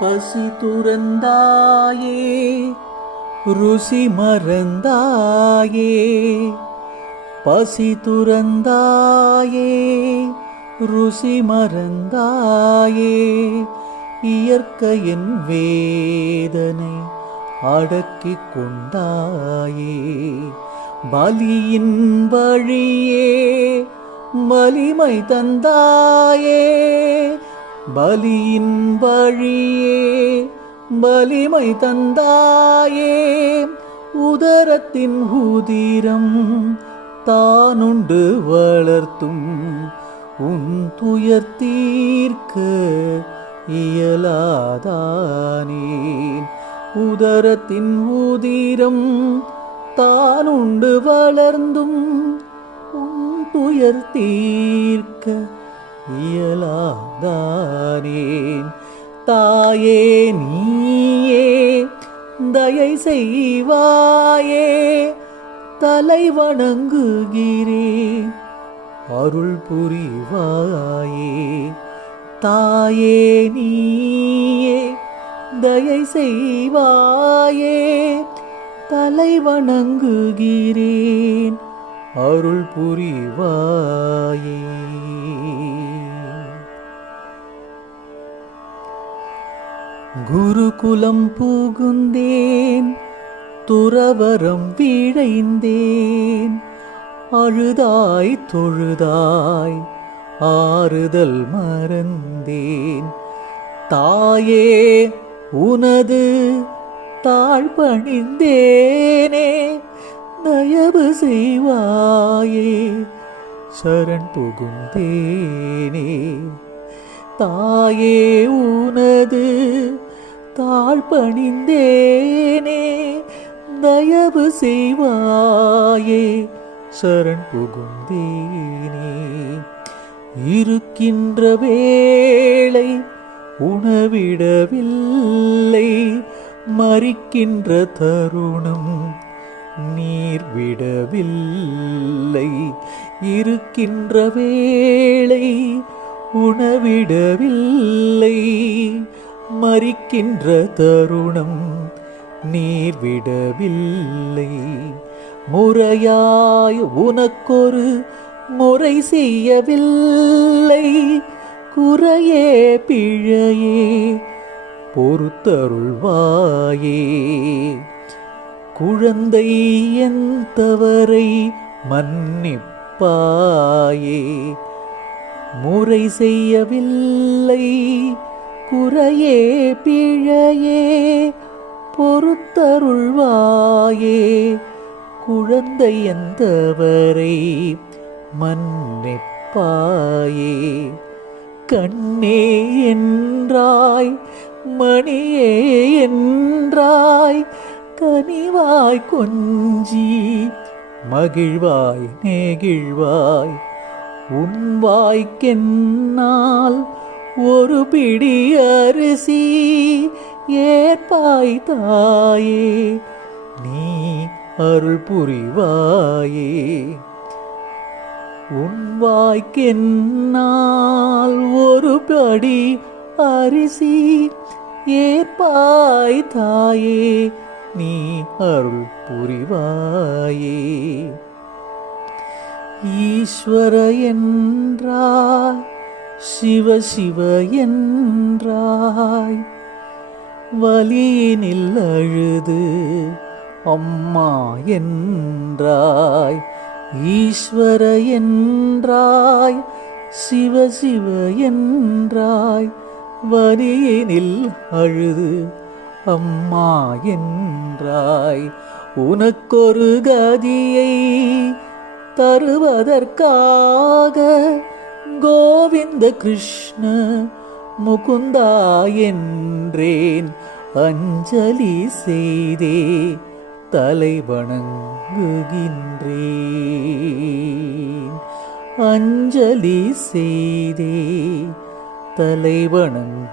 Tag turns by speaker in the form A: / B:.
A: பசி துறந்தாயே ருசி மறந்தாயே. பசி துறந்தாயே ருசி மறந்தாயே. இயற்கையின் வேதனை அடக்கிக் கொண்டாயே. பலியின் வழியே மலிமை தந்தாயே. பலியின் வழியே பலிமை தந்தாயே. உதரத்தின் உதிரம் தானுண்டு வளர்த்தும். உன் துயர் தீர்க்க இயலாதானே. உதரத்தின் உதிரம் தானுண்டு வளர்ந்தும். உன் துயர் தீர்க்க இயலாதானேன்? தாயே நீயே தயை செய்வாயே தலை வணங்குகிறேன் அருள் புரிவாயே. தாயே நீயே தயை செய்வாயே தலை வணங்குகிறேன் அருள் புரிவாயே. குருகுலம் புகுந்தேன் துறவரம் வீழைந்தேன். அழுதாய் தொழுதாய் ஆறுதல் மறந்தேன். தாயே உனது தாழ்பணிந்தேனே தயவு செய்வாயே சரண் புகுந்தேனே. தாயே உனது தாழ் பணிந்தேனே தயவு செய்வாயே சரண் புகுந்தேனே. இருக்கின்ற வேளை உணவிடவில்லை மறிக்கின்ற தருணம் நீர் விடவில்லை. இருக்கின்ற வேளை உணவிடவில்லை மறிக்கின்ற தருணம் நீர் விடவில்லை. முறையாய் உனக்கொரு முறை செய்யவில்லை. குறையே பிழையே பொறுத்தருள்வாயே. குழந்தை என் தவறை மன்னிப்பாயே. முறை செய்யவில்லை. குறையே பிழையே பொறுத்தருள்வாயே. குழந்தை எந்தவரை மன்னிப்பாயே. கண்ணே என்றாய் மணியே என்றாய் கனிவாய் கொஞ்சி மகிழ்வாய் நெகிழ்வாய். உன்வாய்க்கென்னால் ஒரு பிடி அரிசி ஏற்பாய் தாயே நீ அருள் புரிவாயே. உன் வாய்க்கென்னால் ஒரு படி அரிசி ஏற்பாய் தாயே நீ அருள் புரிவாயே. ஈஸ்வர என்றாய் சிவ சிவ என்றாய். வலியினில் அழுது அம்மா என்றாய். ஈஸ்வர என்றாய் சிவ சிவ என்றாய். வரியினில் அழுது அம்மா என்றாய். உனக்கொரு கதியை தருவதற்காக கோவிந்த கிருஷ்ண முகுந்தா என்றேன் அஞ்சலி செய்தே தலை வணங்குகின்றேன் அஞ்சலி செய்தே தலை வணங்குகின்றேன்